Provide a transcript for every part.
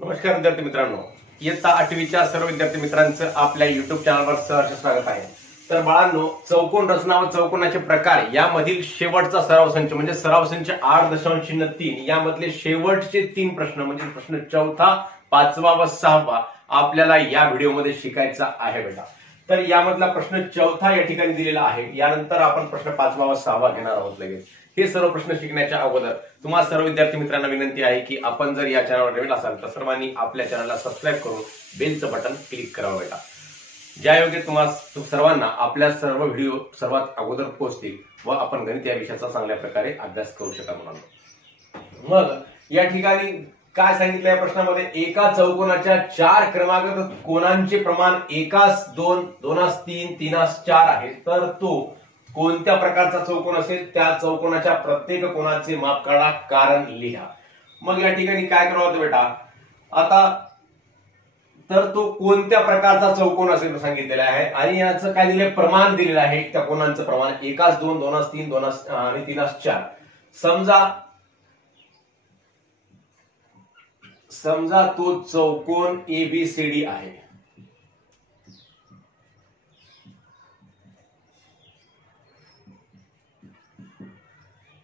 नमस्कार विद्यार्थी मित्रांनो, इयत्ता 8वीच्या सर्व विद्यार्थी मित्रांचं आपल्या युट्यूब चॅनलवर सहर्ष स्वागत आहे। तर बाळांनो, चौकोन रचना व चौकोनाचे प्रकार यामधील शेवटचा सराव संच म्हणजे सराव संच 8.3 यामधले शेवटचे 3 प्रश्न म्हणजे प्रश्न चौथा, पाचवा व सहावा आपल्याला या व्हिडिओमध्ये शिकायचा आहे बेटा। तर यामधला प्रश्न चौथा या ठिकाणी दिलेला आहे, यानंतर आपण प्रश्न पाचवा व सहावा घेणार आहोत लगेच। हे सर्व प्रश्न शिकण्याच्या अगोदर तुम्हा सर्व विद्यार्थी मित्रांना विनंती आहे की आपण जर या चॅनलवर नवीन असाल तर सर्वांनी आपल्या चॅनलला सबस्क्राईब करून बेलचं बटन क्लिक करावं बेटा, ज्यायोगे तुम्हा सर्वांना आपल्या सर्व व्हिडिओ सर्वात अगोदर पोहोचतील व आपण गणित या विषयाचा चांगल्या प्रकारे अभ्यास करू शकाल मुलांनो। मग या ठिकाणी काय सांगितलं या प्रश्नामध्ये, एका चौकोनाच्या 4 क्रमागत कोनांचे प्रमाण 1:2, 2:3, 3:4 आहे, तर तो कोणत्या प्रकारचा चौकोन असेल त्या चौकोनाच्या प्रत्येक कोनाचे माप काढा, कारण लिहा। मग या ठिकाणी काय करावं होतं बेटा, आता तर तो कोणत्या प्रकारचा चौकोन असेल सांगितलेला आहे आणि याचं काय दिलंय, प्रमाण दिलेलं आहे त्या कोनांचं प्रमाण 1:2, 2:3, 2 आणि 3:4। समजा तो चौकोन एबीसीडी आहे।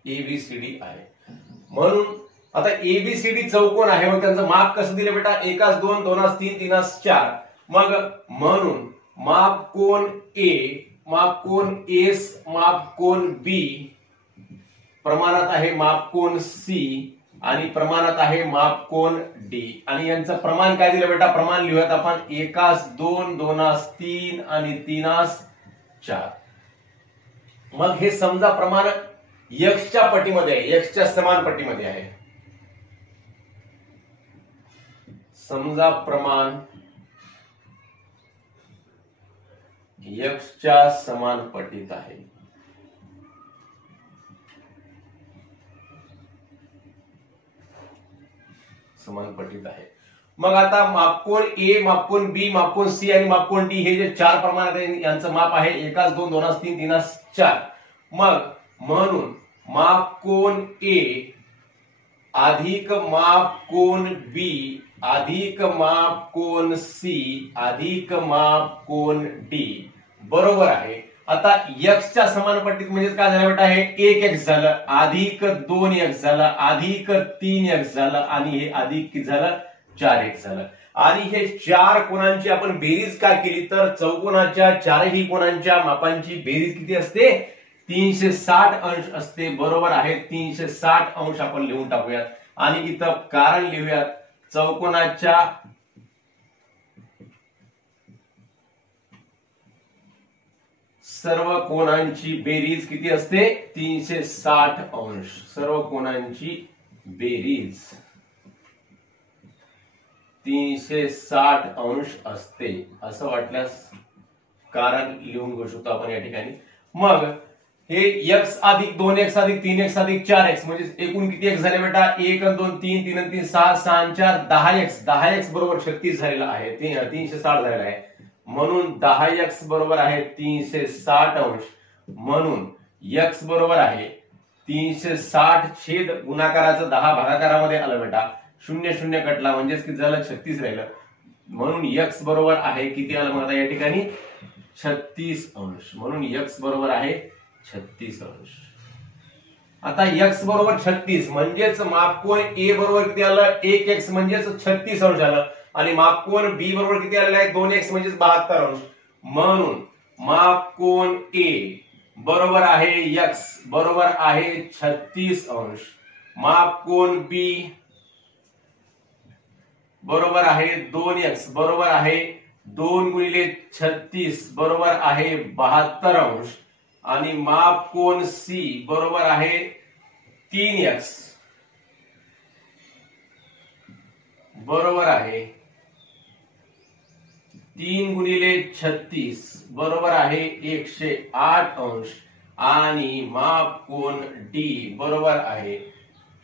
एबीसीडी आहे म्हणून आता एबीसीडी चौकोन आहे, मग त्यांचं माप कसं दिलं बेटा, 1:2, 2:3, 3:4। मग म्हणून माप कोन ए, माप कोन एस, माप कोन बी, प्रमाणात आहे माप कोन सी आणि प्रमाणात आहे माप कोन डी। आणि यांचं प्रमाण काय दिलं बेटा, प्रमाण लिहूयात आपण 1:2, 2:3 आणि 3:4। मग हे समजा प्रमाण एक्सच्या पटीमध्ये आहे, एक्सच्या समान पटीमध्ये आहे। समजा प्रमाण एक्सच्या समान पटीत आहे। समान पटीत आहे। मग आता मापकोन ए, मापकोन बी, मापकोन सी आणि मापकोन डी हे जे 4 प्रमाण आहेत यांचं माप आहे 1:2, 2:3, 3:4। मग म्हणून मापकोन ए अधिक मापकोन बी अधिक मापकोन सी अधिक मापकोन डी बरोबर आहे। आता एक्सच्या समान पट्टीत म्हणजे काय झालं बेटा, हे 1x झालं, अधिक 2x झालं, अधिक 3x झालं आणि हे अधिक किती झालं, 4x झालं। आणि हे 4 कोनांची आपण बेरीज काय केली तर चौकोनाच्या 4ही कोनांच्या मापांची बेरीज किती असते, 360 अंश असते, बरोबर आहे। 360 अंश आपण लिहून टाकूयात आणि इथं कारण लिहूयात, चौकोनाच्या सर्व कोनांची बेरीज किती असते, 360 अंश। सर्व कोनांची बेरीज 360 अंश असते असं वाटल्यास कारण लिहून घेऊ शकतो आपण या ठिकाणी। मग हे x अधिक 2x अधिक 3x अधिक 4x म्हणजे एकूण किती x झाले बेटा, 1 2 3 3 3 6 6 4 10x, 10x बरोबर 36 झालेला आहे, 360 झालेला आहे। म्हणून 10x बरोबर आहे 360 अंश। म्हणून x बरोबर आहे 360 छेद गुणाकाराचं 10 भागाकारामध्ये आलं बेटा, 0 0 कटला म्हणजेच किती झालं, 36 राहिलं। म्हणून x बरोबर आहे किती आलं मग आता या ठिकाणी, 36 अंश। म्हणून x बरोबर आहे 36 अंश। आता x बरोबर 36 म्हणजेच मापकोन ए बरोबर किती आलं, 1x म्हणजेच 36 अंश झालं आणि मापकोन बी बरोबर किती आलेलं आहे, 2x म्हणजेच 72 अंश। म्हणून मापकोन ए बरोबर आहे x बरोबर आहे 36 अंश, मापकोन बी बरोबर आहे 2x बरोबर आहे 2 गुणिले 36 बरोबर आहे 72 अंश आणि मापकोन सी बरोबर आहे 3x बरोबर आहे 3 गुणिले 36 बरोबर आहे 108 अंश आणि मापकोन डी बरोबर आहे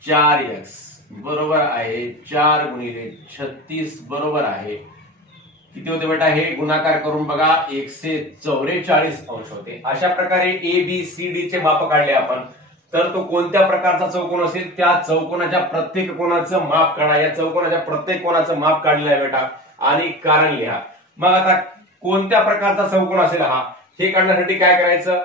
4x बरोबर आहे 4 गुणिले 36 बरोबर आहे किती होते बेटा, हे गुणाकार करून बघा 144 अंश होते। अशा प्रकारे ए बी सी डी चे माप काढले आपण। तर तो कोणत्या प्रकारचा चौकोन असेल, त्या चौकोनाच्या प्रत्येक कोणाचं माप काढा. या चौकोनाच्या प्रत्येक कोणाचं माप काढलेलं आहे बेटा आणि कारण लिहा. मग आता कोणत्या प्रकारचा चौकोन असेल हा, हे काढण्यासाठी काय करायचं,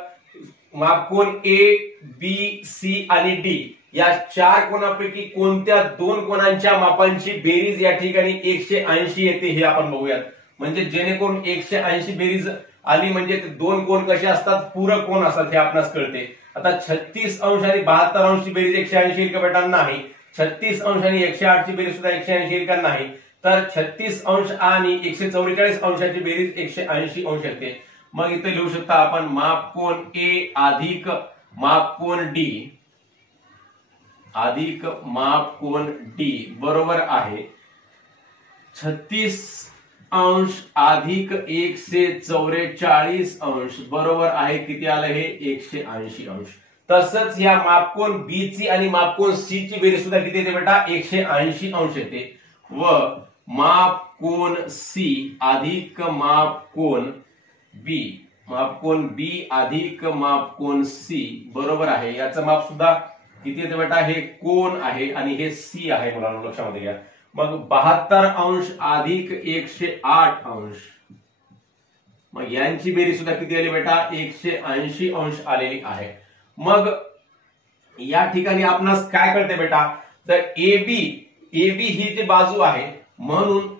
मापकोन ए, बी, सी आणि डी या चार कोणापैकी कोणत्या दोन कोणांच्या मापांची बेरीज या ठिकाणी 180 येते हे आपण बघूयात. म्हणजे जेणेकरून 180 बेरीज आली म्हणजे ते दोन कोण कसे असतात, पूरक कोण असतात हे आपणास कळते. आता 36 अंश आणि 72 अंशची बेरीज 180 येईल का बेटा, नाही. 36 अंश आणि 108 ची बेरीज सुद्धा 180 येईल का, नाही. तर 36 अंश आणि 144 अंशाची बेरीज 180 अंश येते. मग इथे लिहू शकता आपण मापकोन ए अधिक मापकोन डी अधिक मापकोन डी बरोबर आहे 36 अंश अधिक 144 अंश बरोबर आहे किती आलं हे, 180 अंश. तसंच या मापकोन बी ची आणि मापकोन सी ची बेरीज सुद्धा किती येते बेटा, 180 अंश येते. व मापकोन सी अधिक मापकोन बी, मापकोन बी अधिक मापकोन सी बरोबर आहे, याचं माप सुद्धा किती येते बेटा, हे कोण आहे आणि हे सी आहे मुलांना लक्षामध्ये घ्या. मग 72 अंश अधिक 108 अंश, मग यांची बेरीज सुद्धा किती आली बेटा, 180 अंश आलेली आहे. मग या ठिकाणी आपणास काय कळते बेटा, तर एबी ही जी बाजू आहे म्हणून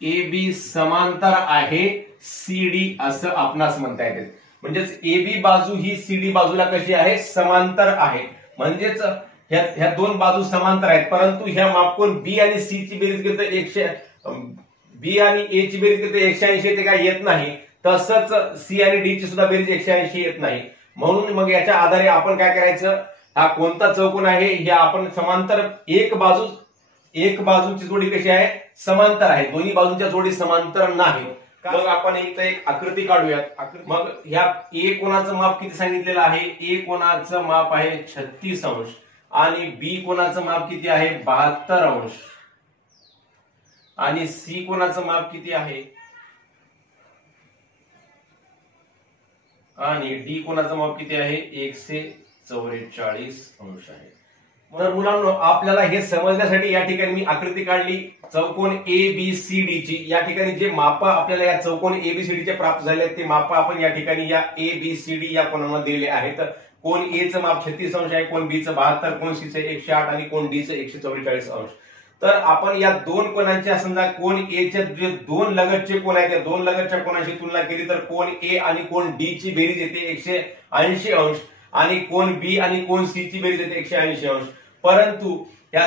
एबी समांतर आहे सीडी असं आपणास म्हणता येते. म्हणजेच एबी बाजू ही सीडी बाजूला कशी आहे, समांतर आहे. म्हणजेच ह्या दोन बाजू समांतर आहेत, परंतु ह्या मापकोन बी आणि सी ची बेरीज केली बी आणि ए ची बेरीज केली 180 येते का, येत नाही. तसंच सी आणि डी ची सुद्धा बेरीज 180 येत नाही. म्हणून मग याच्या आधारे आपण काय करायचं, हा कोणता चौकोन आहे हे आपण समांतर, एक बाजूची जोडी कशी आहे, समांतर आहे, दोन्ही बाजूंच्या जोडी समांतर नाही. मग आपण इथं एक आकृती काढूयात. मग ह्या ए कोणाचं माप किती सांगितलेलं आहे, ए कोणाचं माप आहे 36 अंश आणि बी कोणाचं माप किती आहे, 72 अंश आणि सी कोणाचं माप किती आहे आणि डी कोणाचं माप किती आहे, 144 अंश आहे. तर मुलांनो आपल्याला हे समजण्यासाठी या ठिकाणी मी आकृती काढली चौकोन ए बी सी डी ची. या ठिकाणी जे माप आपल्याला या चौकोन ए बी सी डी चे प्राप्त झाले ते माप आपण या ठिकाणी या ए बी सी डी या कोणामध्ये दिलेले आहेत. कोण ए चं माप 36 अंश आहे, कोण बी चं 72, कोण सी चं 108 आणि कोण डी चं 144 अंश. तर आपण या दोन कोणांच्या समजा कोण ए चे जे दोन लगतचे कोण आहेत त्या दोन लगतच्या कोणाशी तुलना केली तर कोण ए आणि कोण डी ची बेरीज येते 180 अंश आणि कोण बी आणि कोण सी ची बेरीज येते 180 अंश. परंतु या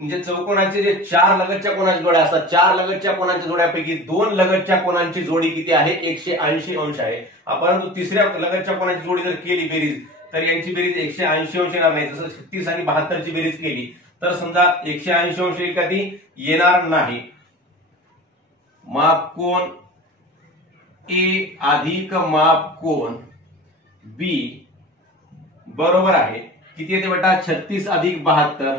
म्हणजे चौकोनाचे जे चार लगतच्या कोणाच्या जोड्या असतात, चार लगतच्या कोणाच्या जोड्यापैकी दोन लगतच्या कोणांची जोडी किती आहे, 180 अंश आहे. परंतु तिसऱ्या लगतच्या कोणाची जोडी जर केली बेरीज तर यांची बेरीज 180 अंश येणार नाही. जसं 36 आणि 72 ची बेरीज केली तर समजा 180 अंश येईल का, ती येणार नाही. मापकोन ए अधिक मापकोन बी बरोबर आहे किती येते बेटा, 36 अधिक 72,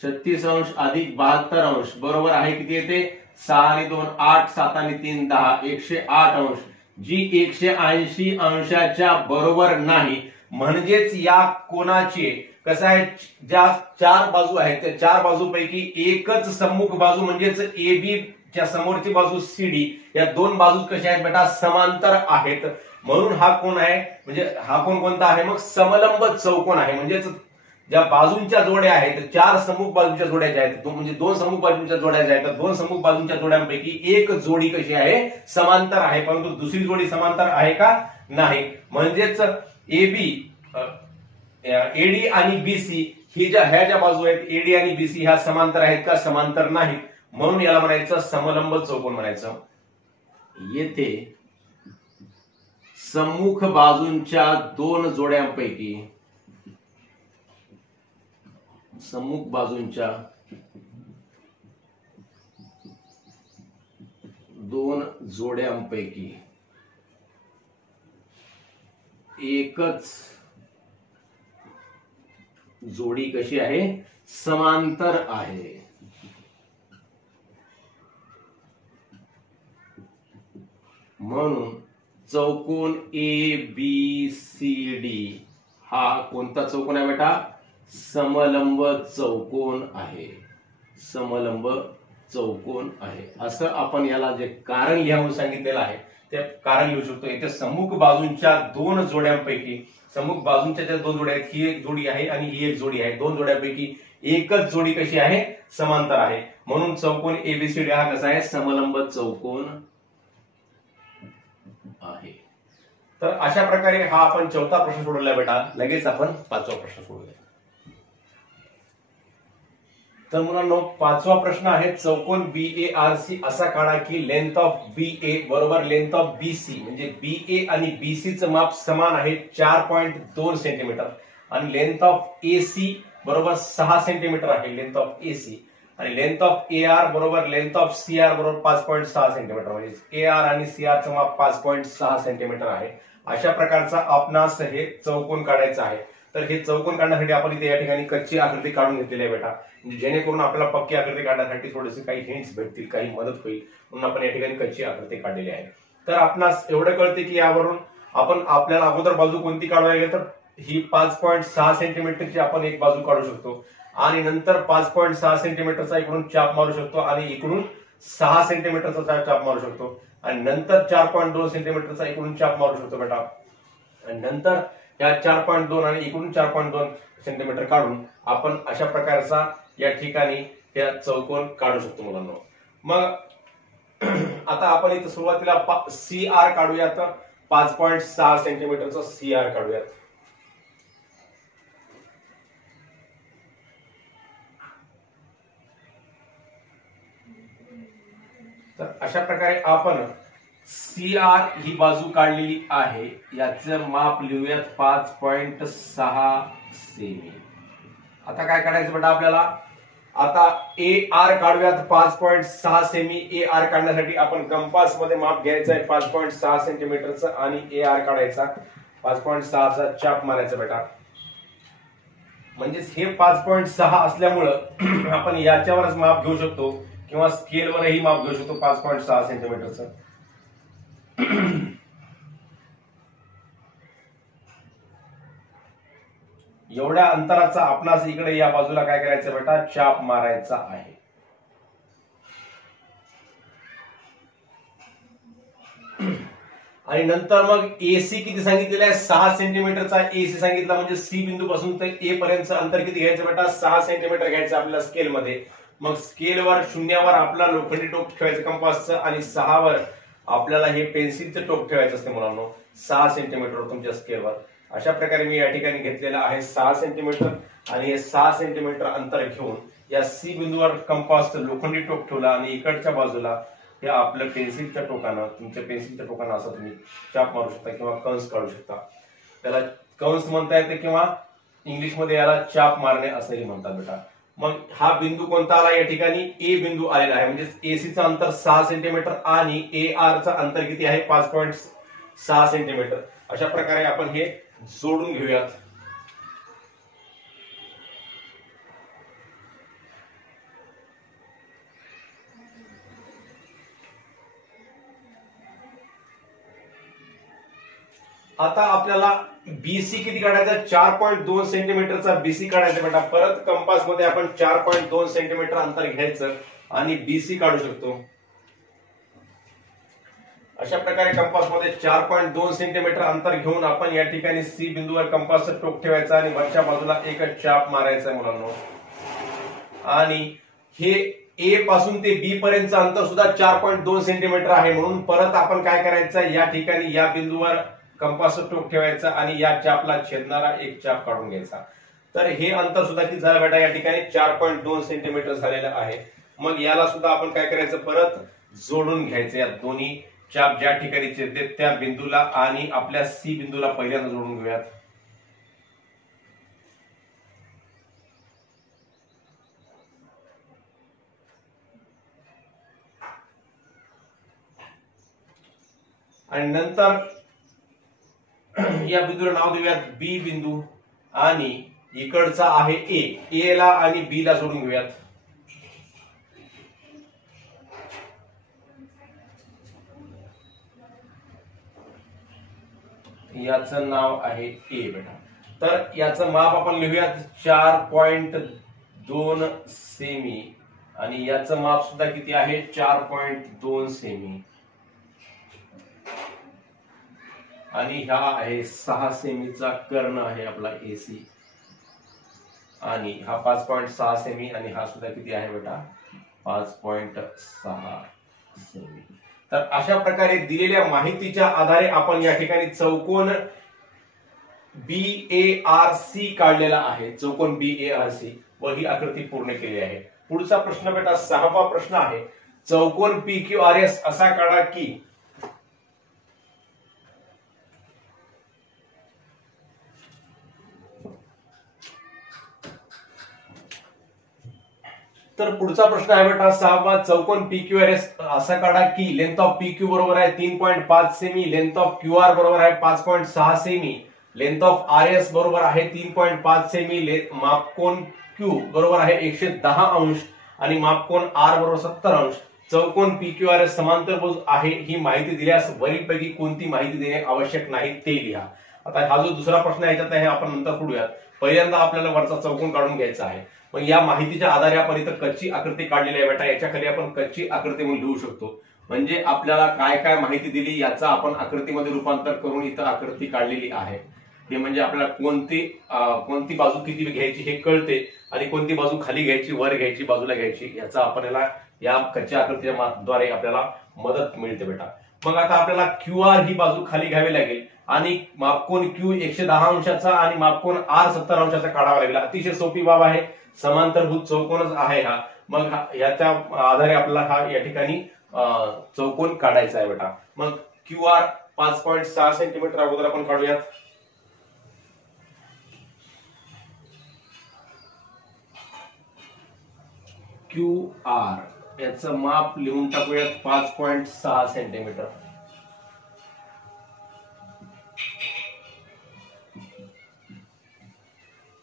36 अंश अधिक 72 अंश बरोबर आहे किती येते, 6 आणि 2 8, 7 आणि 3 10, 108 अंश, जी 180 अंशाच्या बरोबर नाही. म्हणजेच या कोणाचे कसं आहे, ज्या चार बाजू आहेत त्या चार बाजूपैकी एकच सम्मुख बाजू म्हणजेच एबी च्या समोरची बाजू सीडी या दोन बाजू कशा आहेत बेटा, समांतर आहेत. म्हणून हा कोण आहे, म्हणजे हा कोण कोणता आहे, मग समलंब चौकोन आहे. म्हणजेच ज्या बाजूंच्या जोड्या आहेत चार सम्मुख बाजूच्या जोड्या ज्या आहेत म्हणजे दोन सम्मुख बाजूंच्या जोड्या ज्या आहेत दोन सम्मुख बाजूंच्या जोड्यांपैकी एक जोडी कशी आहे, समांतर आहे. परंतु दुसरी जोडी समांतर आहे का, नाही. म्हणजेच एबी एडी आणि बीसी ही ह्या ज्या बाजू आहेत एडी आणि बीसी ह्या समांतर आहेत का, समांतर नाहीत. म्हणून याला म्हणायचं समलंब चौकोन म्हणायचं. येथे सम्मुख बाजूंच्या दोन जोड्यांपैकी सम्मुख बाजूंच्या दोन जोड्यांपैकी एकच जोडी कशी आहे, समांतर आहे. म्हणून चौकोन ए बी सी डी हा कोणता चौकोन आहे बेटा? समलंब चौकोन आहे. समलंब चौकोन आहे असं आपण याला जे कारण लिहावं सांगितलेलं आहे ते कारण लिहू शकतो. इथे सम्मुख बाजूंच्या दोन जोड्यांपैकी, सम्मुख बाजूंच्या ज्या दोन जोड्या आहेत, ही एक जोडी आहे आणि ही एक जोडी आहे. दोन जोड्यांपैकी एकच जोडी कशी आहे? समांतर आहे. म्हणून चौकोन एबीसीडी हा कसा आहे? समलंब चौकोन आहे. तर अशा प्रकारे हा आपण चौथा प्रश्न सोडवला बेटा. लगेच आपण पाचवा प्रश्न सोडूया. तर मुलांनो, पाचवा प्रश्न आहे चौकोन BARC असा काढा की लेंथ ऑफ BA बरोबर लेंथ ऑफ BC, म्हणजे BA आणि BC चं माप समान आहे 4.2 सेंटीमीटर आणि लेंथ ऑफ AC बरोबर 6 सेंटीमीटर आहे लेंथ ऑफ AC आणि लेंथ ऑफ AR बरोबर लेंथ ऑफ CR बरोबर 5.6 सेंटीमीटर, म्हणजे AR आणि CR चं माप 5.6 सेंटीमीटर आहे. अशा प्रकारचा आपणास हे चौकोन काढायचा आहे. तर हे चौकोन काढण्यासाठी आपण इथे या ठिकाणी कच्ची आकृती काढून घेतलेली आहे बेटा, जेणेकरून आपल्याला पक्की आकृती काढण्यासाठी थोडेसे काही हिंट्स भेटतील, काही मदत होईल म्हणून आपण या ठिकाणी कच्ची आकृती काढलेली आहे. तर आपणास एवढं कळते की यावरून आपण आपल्याला अगोदर बाजू कोणती काढावी तर ही 5.6 सेंटीमीटरची आपण एक बाजू काढू शकतो आणि नंतर 5.6 सेंटीमीटरचा इकडून चाप मारू शकतो आणि इकडून 6 सेंटीमीटरचा चाप मारू शकतो आणि नंतर 4.2 सेंटीमीटरचा इकडून चाप मारू शकतो बेटा आणि नंतर या 4.2 आणि इकडून 4.2 सेंटीमीटर काढून आपण अशा प्रकारचा या ठिकाणी या चौकोन काढू शकतो मुलांना. मग आता आपण इथं सुरुवातीला CR काढूयात, 5.6 सेंटीमीटरचा CR काढूयात. तर अशा प्रकारे आपण CR ही बाजू काढलेली आहे, याचं माप लिहूयात 5.6 सेमी. आता काय काढायचं बेटा आपल्याला? आता AR काढूयात 5.6 सेमी. AR काढण्यासाठी आपण कंपास मध्ये माप घ्यायचं आहे 5.6 सेंटीमीटरचं आणि AR काढायचा 5.6 चा चाप मारायचा बेटा. म्हणजेच हे 5.6 असल्यामुळं आपण याच्यावरच माप घेऊ शकतो किंवा स्केलवरही माप घेऊ शकतो 5.6 सेंटीमीटरचं. एवढ्या अंतराचा आपणास इकडे या बाजूला काय करायचं बेटा? चाप मारायचा आहे. आणि नंतर मग AC किती सांगितलेलं आहे? 6 सेंटीमीटरचा AC सांगितला, म्हणजे C बिंदू पासून ते A पर्यंत अंतर किती घ्यायचं बेटा? 6 सेंटीमीटर घ्यायचं आपल्याला स्केल मध्ये. मग स्केलवर 0वर आपला लोखंडी टोक ठेवायचं कंपासचं आणि 6वर आपल्याला हे पेन्सिलचं टोक ठेवायचं असते मुलांनो 6 सेंटीमीटर तुमच्या स्केलवर. अशा प्रकारे मी या ठिकाणी घेतलेलं आहे 6 सेंटीमीटर आणि हे 6 सेंटीमीटर अंतर घेऊन या C बिंदूवर कंपासचं लोखंडी टोक ठेवला आणि इकडच्या बाजूला हे आपलं पेन्सिलच्या टोकानं, तुमच्या पेन्सिलच्या टोकानं असं तुम्ही चाप मारू शकता किंवा कंस काढू शकता. त्याला कंस म्हणता येते किंवा इंग्लिशमध्ये याला चाप मारणे असंही म्हणतात बेटा. मग हा बिंदू कोणता आला? या ठिकाणी A बिंदू आलेला आहे, म्हणजे AC अंतर 6 सेंटीमीटर आणि AR अंतर किती आहे? 5.6 सेंटीमीटर. अशा प्रकारे आपण हे जोडून घेऊयात. आता आपल्याला BC किती काढायचा? 4.2 सेंटीमीटरचा BC काढायचा बेटा. परत कंपास मध्ये आपण 4.2 सेंटीमीटर अंतर घ्यायचं आणि BC काढू शकतो. अशा प्रकारे कंपास मध्ये 4.2 सेंटीमीटर अंतर घेऊन आपण या ठिकाणी C बिंदूवर कंपासचं टोक ठेवायचं आणि वरच्या बाजूला एक चाप मारायचा मुलांनो. आणि हे A पासून ते B पर्यंतचं अंतर सुद्धा 4.2 सेंटीमीटर आहे, म्हणून परत आपण काय करायचं? या ठिकाणी या बिंदूवर कंपासचं टोक ठेवायचं आणि या चापला छेदणारा एक चाप काढून घ्यायचा. तर हे अंतर सुद्धा किती झालं बेटा? या ठिकाणी 4.2 सेंटीमीटर झालेलं आहे. मग याला सुद्धा आपण काय करायचं? परत जोडून घ्यायचं. या दोन्ही चाप ज्या ठिकाणी छेदते त्या बिंदूला आणि आपल्या C बिंदूला पहिल्यांदा जोडून घेऊयात. आणि नंतर या बिंदूला नाव देऊयात B बिंदू आणि इकडचा आहे A ला आणि B ला जोडून घेऊयात. याचं नाव आहे ए बेटा. तर याचं माप आपण लिहूयात 4.2 सेमी आणि याचं माप सुद्धा किती आहे 4.2 सेमी आणि हा आहे 6 सेमीचा कर्ण आहे आपला एसी आणि हा 5.6 सेमी आणि हा सुद्धा किती आहे बेटा 5.6 सेमी. तर अशा प्रकारे दिलेल्या माहितीच्या आधारे आपण या ठिकाणी चौकोन BARC काढलेला आहे. चौकोन BARC व ही आकृती पूर्ण केली आहे. पुढचा प्रश्न बेटा 6वा प्रश्न आहे. चौकोन PQRS असा काढा की तर पुढचा प्रश्न आहे बेटा 6वा. चौकोन PQRS असा काढा की लेंथ ऑफ PQ बरोबर आहे 3.5 सेमी, लेंथ ऑफ QR बरोबर आहे 5.6 सेमी, लेंथ ऑफ RS बरोबर आहे 3.5 सेमी, मापकोन Q बरोबर आहे 110 अंश आणि मापकोन R बरोबर 70 अंश. चौकोन PQRS समांतरभुज आहे ही माहिती दिल्यास वरीलपैकी कोणती माहिती देणे आवश्यक नाही ते लिहा. आता हा जो दुसरा प्रश्न याच्यात आहे आपण नंतर पुढूयात. पहिल्यांदा आपल्याला वरचा चौकोन काढून घ्यायचा आहे. मग या माहितीच्या आधारे आपण इथं कच्ची आकृती काढलेली आहे बेटा. याच्या खाली आपण कच्ची आकृती म्हणून लिहू शकतो. म्हणजे आपल्याला काय काय माहिती दिली याचा आपण आकृतीमध्ये रूपांतर करून इथं आकृती काढलेली आहे. हे म्हणजे आपल्याला कोणती बाजू किती घ्यायची हे कळते आणि कोणती बाजू खाली घ्यायची, वर घ्यायची, बाजूला घ्यायची याचा आपल्याला या कच्च्या आकृतीच्या द्वारे आपल्याला मदत मिळते बेटा. मग आता आपल्याला QR ही बाजू खाली घ्यावी लागेल आणि मापकोन Q 110 अंशाचा आणि मापकोन R 70 अंशाचा काढावा लागेल. अतिशय सोपी बाब आहे. समांतरभुज चौकोनच आहे हा. मग याच्या आधारे आपल्याला हा या ठिकाणी चौकोन काढायचा आहे बेटा. मग QR 5.6 सेंटीमीटर अगोदर आपण काढूयात. QR याचं माप लिहून टाकूयात 5.6 सेंटीमीटर.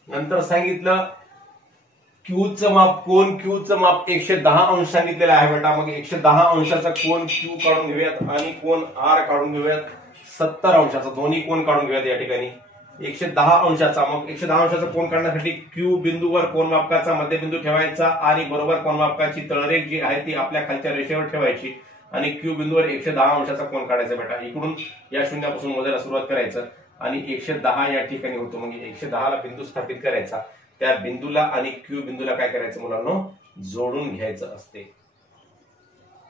नंतर सांगितलं Qचं माप, कोन Qचं माप 110 अंश सांगितलेलं आहे बेटा. मग 110 अंशाचा कोन Q काढून घेऊयात आणि कोन R काढून घेऊयात 70 अंशाचा. दोन्ही कोन काढून घेऊयात या ठिकाणी 110 अंशाचा. मग 110 अंशाचा कोन काढण्यासाठी Q बिंदूवर कोनमापकाचा मध्यबिंदू ठेवायचा आणि बरोबर कोनमापकाची तळरेख जी आहे ती आपल्या खालच्या रेषेवर ठेवायची आणि Q बिंदूवर 110 अंशाचा कोन काढायचा बेटा. इकडून या शून्यापासून मोजायला सुरुवात करायचं आणि 110 या ठिकाणी होतो. म्हणजे 110 ला बिंदू स्थापित करायचा. त्या बिंदूला आणि Q बिंदूला काय करायचं मुलांनो जोडून घ्यायचं असते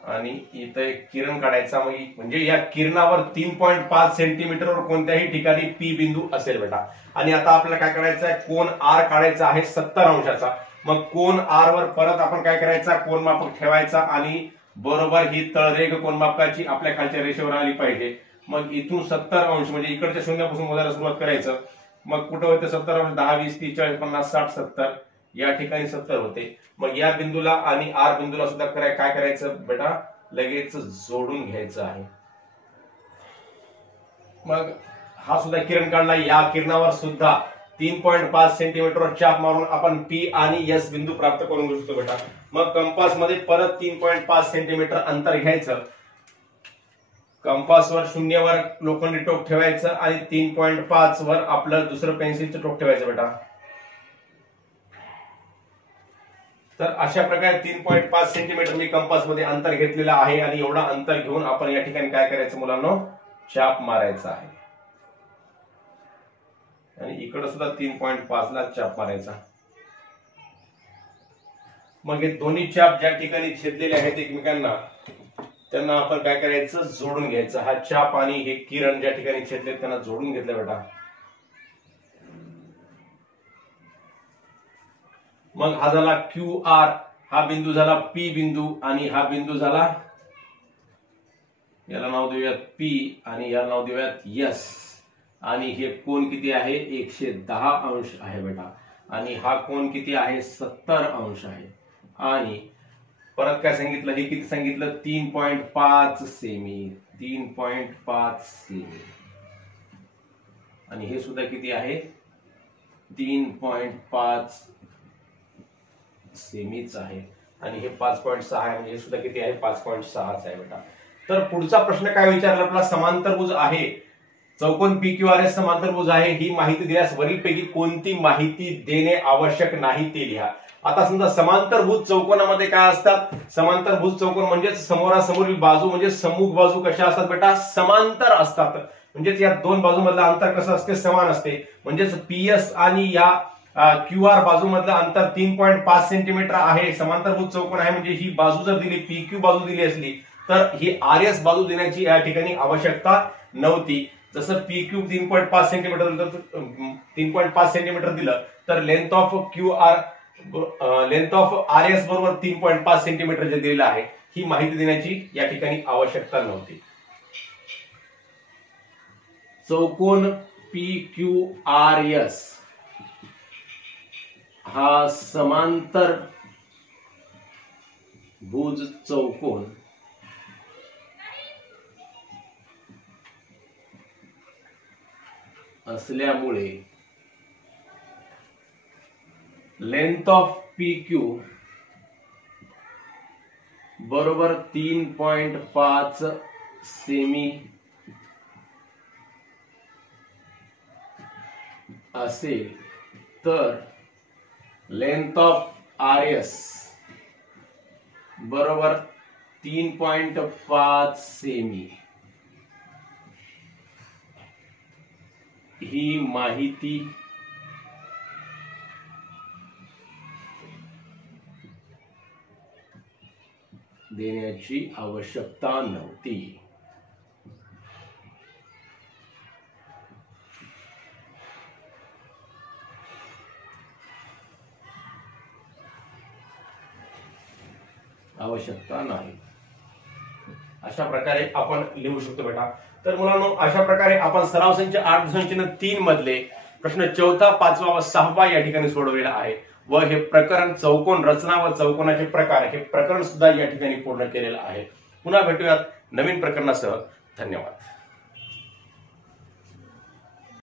आणि इथं एक किरण काढायचा. म्हणजे या किरणावर 3.5 सेंटीमीटरवर कोणत्याही ठिकाणी P बिंदू असेल बेटा. आणि आता आपल्याला काय करायचं आहे कोन R काढायचा आहे 70 अंशाचा. मग कोन R वर परत आपण काय करायचा कोनमापक ठेवायचा आणि बरोबर ही तळरेघ कोनमापकाची आपल्या खालच्या रेषेवर आली पाहिजे. मग इथून 70 अंश म्हणजे इकडच्या शून्यापासून मोजायला सुरुवात करायचं. मग कुठं होते 70 अंश 10 20 30 40 50 60 70 या ठिकाणी 70 होते. मग या बिंदूला आणि R बिंदूला सुद्धा काय करायचं बेटा लगेच जोडून घ्यायचं आहे. मग हा सुद्धा किरण काढला. या किरणावर सुद्धा 3.5 सेंटीमीटरवर चाप मारून आपण P आणि S बिंदू प्राप्त करून घेऊ शकतो बेटा. मग कंपास मध्ये परत 3.5 सेंटीमीटर अंतर घ्यायचं. कंपासवर 0 वर लोखंडी टोक ठेवायचं आणि 3.5 वर आपलं दुसरं पेन्सिलचं टोक ठेवायचं बेटा. तर अशा प्रकारे 3.5 सेंटीमीटर मी कंपास मध्ये अंतर घेतलेलं आहे आणि एवढा अंतर घेऊन आपण या ठिकाणी काय करायचं मुलांनो चाप मारायचा आहे आणि इकडे सुद्धा 3.5 ला चाप मारायचा. मग हे दोन्ही चाप ज्या ठिकाणी छेदलेले आहेत एकमेकांना त्यांना आपण काय करायचं जोडून घ्यायचं. हा चाप आणि हे किरण ज्या ठिकाणी छेदले त्यांना जोडून घेतलं बेटा. मग हा झाला QR, हा बिंदू झाला P बिंदू आणि हा बिंदू झाला याला नाव देऊयात P आणि याला नाव देऊयात S. आणि हे कोन किती आहे 110 अंश आहे बेटा आणि हा कोन किती आहे 70 अंश आहे. आणि परत काय सांगितलं हे किती सांगितलं 3.5 सेमी 3.5 सेमी आणि हे सुद्धा किती आहे 3.5 सेमीच आहे आणि हे 5.6 आहे म्हणजे हे सुद्धा किती आहे 5.6 आहे बेटा. तर पुढचा प्रश्न काय विचारला आपला समांतरभुज आहे चौकोन PQRS समांतरभुज आहे ही माहिती दिल्यास वरीलपैकी कोणती माहिती देणे आवश्यक नाही ते लिहा. आता समजा समांतरभुज चौकोनामध्ये काय असतात, समांतरभुज चौकोन म्हणजेच समोरासमोरील बाजू म्हणजे सम्मुख बाजू कशा असतात बेटा, समांतर असतात. म्हणजेच या दोन बाजूमधलं अंतर कसं असते, समान असते. म्हणजेच PS आणि या QR बाजूमधलं अंतर 3.5 सेंटीमीटर आहे. समांतरभुज चौकोन आहे म्हणजे ही बाजू जर दिली, PQ बाजू दिली असली तर ही RS बाजू देण्याची या ठिकाणी आवश्यकता नव्हती. जसं PQ 3.5 सेंटीमीटर 3.5 सेंटीमीटर दिलं तर लेंथ ऑफ RS बरोबर 3.5 सेंटीमीटर जे दिलेलं आहे ही माहिती देण्याची या ठिकाणी आवश्यकता नव्हती. चौकोन PQRS हा समांतर भुज चौकोन असल्यामुळे लेंथ ऑफ PQ बरोबर 3.5 सेमी असेल तर लेंथ ऑफ RS बरोबर 3.5 सेमी ही माहिती देण्याची आवश्यकता नव्हती. आवश्यकता नाही. अशा प्रकारे आपण लिहू शकतो बेटा. तर मुलांनो अशा प्रकारे आपण सराव संच 8.3 मधले प्रश्न 4, 5 व 6 या ठिकाणी सोडवलेला आहे व हे प्रकरण चौकोन रचना व चौकोनाचे प्रकार हे प्रकरण सुद्धा या ठिकाणी पूर्ण केलेलं आहे. पुन्हा भेटूयात नवीन प्रकरणासह. धन्यवाद.